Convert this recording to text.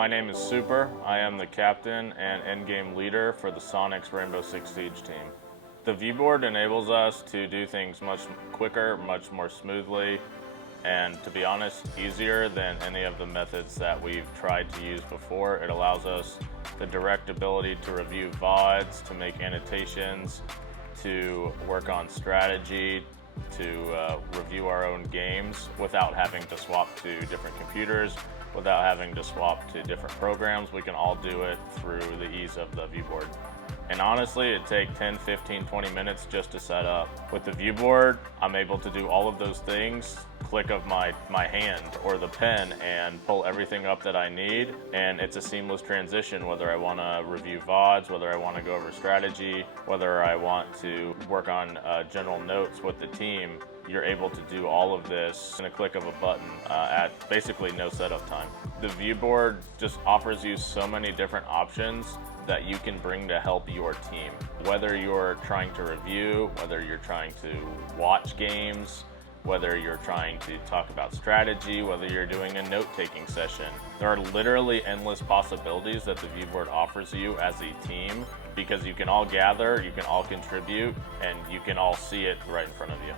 My name is Super. I am the captain and endgame leader for the Soniqs Rainbow Six Siege team. The ViewBoard enables us to do things much quicker, much more smoothly, and to be honest, easier than any of the methods that we've tried to use before. It allows us the direct ability to review VODs, to make annotations, to work on strategy, to review our own games without having to swap to different computers, without having to swap to different programs. We can all do it through the ease of the ViewBoard. And honestly, it takes 10, 15, 20 minutes just to set up. With the ViewBoard, I'm able to do all of those things, click of my hand or the pen, and pull everything up that I need. And it's a seamless transition, whether I want to review VODs, whether I want to go over strategy, whether I want to work on general notes with the team. You're able to do all of this in a click of a button at basically no setup time. The ViewBoard just offers you so many different options that you can bring to help your team. Whether you're trying to review, whether you're trying to watch games, whether you're trying to talk about strategy, whether you're doing a note-taking session. There are literally endless possibilities that the ViewBoard offers you as a team because you can all gather, you can all contribute, and you can all see it right in front of you.